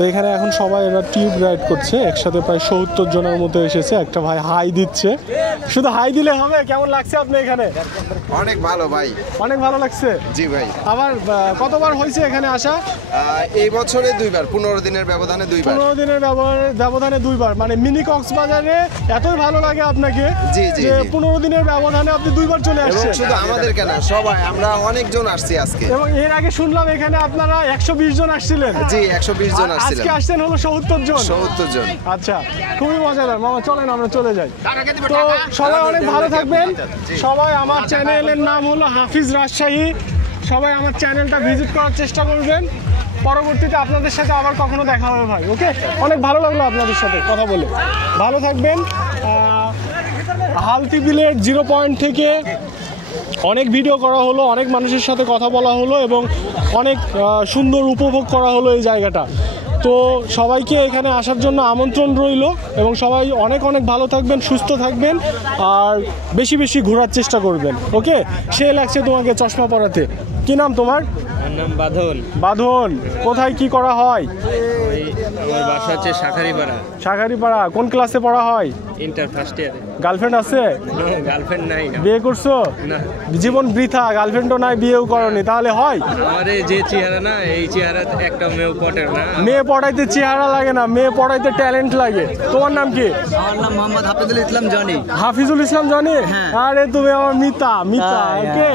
তো এখানে এখন সবাই এরা টিউব রাইড করছে, একসাথে প্রায় ৭০ জনের মতো এসেছে। একটা ভাই হাই দিচ্ছে, শুধু হাই দিলে হবে? কেমন লাগছে আপনি এখানে? অনেক ভালো ভাই, অনেক ভালো লাগছে। জি ভাই। আবার কতবার হয়েছে এখানে আসা? এই বছরে 2 বার, 15 দিনের ব্যবধানে 2 বার। 15 দিনের ব্যবধানে 2 বার, মানে মিনি কক্সবাজারে এতই ভালো লাগে আপনাকে যে 15 দিনের ব্যবধানে আপনি 2 বার চলে আসছেন। শুধু আমাদের কেন, সবাই আমরা অনেকজন আসছি আজকে। এবং এর আগে শুনলাম এখানে আপনারা 120 জন আসছিলেন। জি 120 জন আসছিলেন। আজকে আসছেন হলো 70 জন। 70 জন। আচ্ছা, খুবই মজাদার। মামা চলেন আমরা চলে যাই। তো সবাই অনেক ভালো থাকবেন। সবাই, আমার চ্যানেলের নাম হলো হাফিজ রাজশাহী। সবাই আমার চ্যানেলটা ভিজিট করার চেষ্টা করবেন। পরবর্তীতে আপনাদের সাথে আবার কখনো দেখা হবে ভাই। ওকে, অনেক ভালো লাগলো আপনাদের সাথে কথা বলে। ভালো থাকবেন। হালতি বিলের 0 পয়েন্ট থেকে অনেক ভিডিও করা হলো, অনেক মানুষের সাথে কথা বলা হলো এবং অনেক সুন্দর উপভোগ করা হলো এই জায়গাটা। তো সবাইকে এখানে আসার জন্য আমন্ত্রণ রইল এবং সবাই অনেক অনেক ভালো থাকবেন, সুস্থ থাকবেন আর বেশি বেশি ঘোরার চেষ্টা করবেন। ওকে, সে লাগছে তোমাকে চশমা পরাতে। কি নাম তোমার? নাম বাঁধন। বাঁধন, কোথায় কি করা হয়? আমার বাসা হচ্ছে শাখারিপাড়া। শাখারিপাড়া। কোন ক্লাসে পড়া হয়? ইন্টার ফার্স্ট ইয়ারে। গার্লফ্রেন্ড আছে? গার্লফ্রেন্ড নাই। বিয়ে করছো? না। জীবন বৃথা, গার্লফ্রেন্ডও নাই, বিয়েও করনি, তাহলে হয়? আমারে যে চেহারা না, এই চেহারা একটা মেয়েও পটে না। মেয়ে পড়াইতে চেহারা লাগে না, মেয়ে পড়াইতে ট্যালেন্ট লাগে। তোমার নাম কি? আমার নাম মোহাম্মদ হাফিজুল ইসলাম জনি। হাফিজুল ইসলাম জনি? আরে তুমি আমার মিতা। ওকে,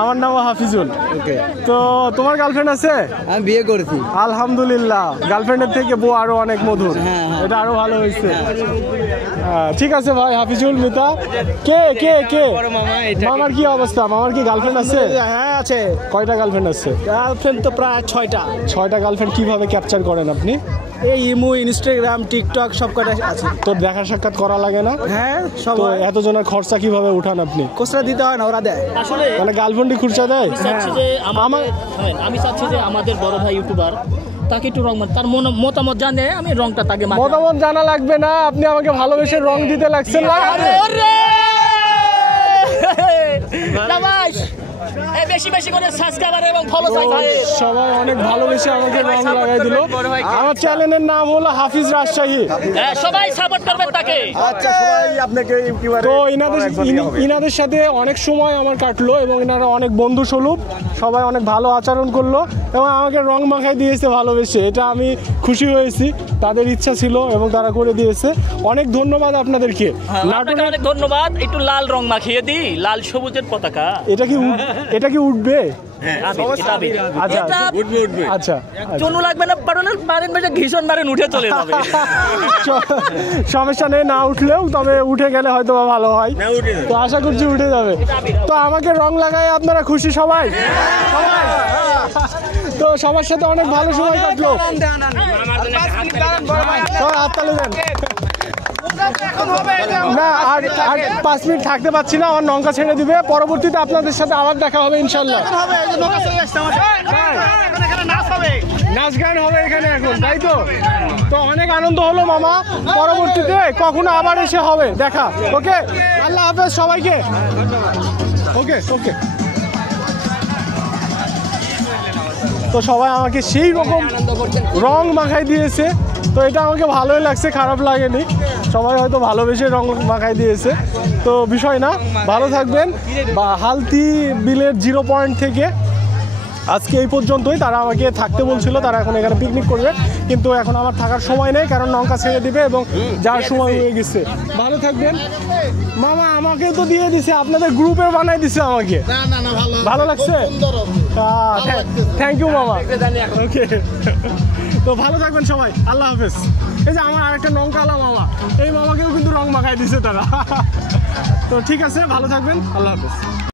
আমার নাম হাফিজুল। ওকে, তো তোমার গার্লফ্রেন্ড আছে? আমি বিয়ে করেছি। আলহামদুলিল্লাহ, গার্লফ্রেন্ডের থেকে বউ আরো অনেক মধুর। এটা আরো ভালো হয়েছে। ঠিক আছে ভাই হাফিজুল, মিতা। কে কে কে মামার কি অবস্থা? মামার কি গার্লফ্রেন্ড আছে? হ্যাঁ আছে। কয়টা গার্লফ্রেন্ড আছে? গার্লফ্রেন্ড তো প্রায় 6টা। 6টা গার্লফ্রেন্ড কিভাবে ক্যাপচার করেন আপনি? এই ইমো, ইনস্টাগ্রাম, টিকটক সব কটা আছে। তো দেখা সাক্ষাৎ করা লাগে না? হ্যাঁ, তো এতজনের খরচা কিভাবে উঠান আপনি? খরচা দিতে হয় না, ওরা দেয়। আসলে মানে গার্লফ্রেন্ডই খরচা দেয়? আমি চাচ্ছি যে আমাদের বড় ভাই ইউটিউবার, তাকে একটু রং, তার মতামত জানে, আমি রংটা তাকে মতামত জানা লাগবে না, আপনি আমাকে ভালোবেসে রং দিতে লাগছেন না। বেশি বেশি করে সাবস্ক্রাইবার এবং ফলো চাই ভাই। সবাই অনেক ভালোবেসে আমাকে রং লাগাই দিল। আমার চ্যানেলের নাম হলো হাফিজ রাজশাহী। সবাই সাপোর্ট করবেন তাকে। আচ্ছা, সবাই আপনাকে তো ইনাদের সাথে অনেক সময় আমার কাটলো এবং এনারা অনেক বন্ধু সুলভ, সবাই অনেক ভালো আচরণ করলো এবং আমাকে রং মাখাই দিয়েছে ভালোবেসে। এটা আমি খুশি হয়েছি, তাদের ইচ্ছা ছিল এবং তারা করে দিয়েছে। অনেক ধন্যবাদ আপনাদেরকে। অনেক ধন্যবাদ। একটু লাল রং মাখিয়ে দিই, লাল সবুজের পতাকা। এটা কি উঠবে? আচ্ছা, চুনু লাগবে না, পারেন ঘিষণ মারেন, উঠে চলে যাবে। সমস্যা নেই, না উঠলেও, তবে উঠে গেলে হয়তো ভালো হয়। তো আশা করছি উঠে যাবে। তো আমাকে রং লাগায় আপনারা খুশি সবাই? তো সবার সাথে অনেক ভালো সময় কাটলো। সবাই হাততালি দেন। না, আর 5 মিনিট থাকতে পারছি না, আমার নৌকা ছেড়ে দিবে। পরবর্তীতে আপনাদের সাথে আবার দেখা হবে ইনশাল্লাহ। নাচ গান হবে এখানে এখন, তাই তো? তো অনেক আনন্দ হলো মামা, পরবর্তীতে কখনো আবার এসে হবে দেখা। ওকে, আল্লাহ হাফেজ সবাইকে। ওকে ওকে। তো সবাই আমাকে সেই রকম রং মাখাই দিয়েছে, তো এটা আমাকে ভালোই লাগছে, খারাপ লাগেনি। সবাই হয়তো ভালোবেসে রং মাখাই দিয়েছে, তো বিষয় না। ভালো থাকবেন। বা হালতি বিলের 0 পয়েন্ট থেকে আজকে এই পর্যন্তই। তারা আমাকে থাকতে বলছিল, তারা এখন এখানে পিকনিক করবে, কিন্তু এখন আমার থাকার সময় নেই, কারণ নৌকা ছেড়ে দিবে এবং যার সময় হয়ে গেছে। ভালো থাকবেন। মামা আমাকে তো দিয়ে দিছে, আপনাদের গ্রুপে বানাই দিছে আমাকে। ভালো লাগছে? থ্যাংক ইউ মামা। ওকে, তো ভালো থাকবেন সবাই, আল্লাহ হাফেজ। এই যে আমার আরেকটা নৌকালা মামা, এই মামাকেও কিন্তু রং মাখাই দিছে তারা। তো ঠিক আছে, ভালো থাকবেন, আল্লাহ হাফেজ।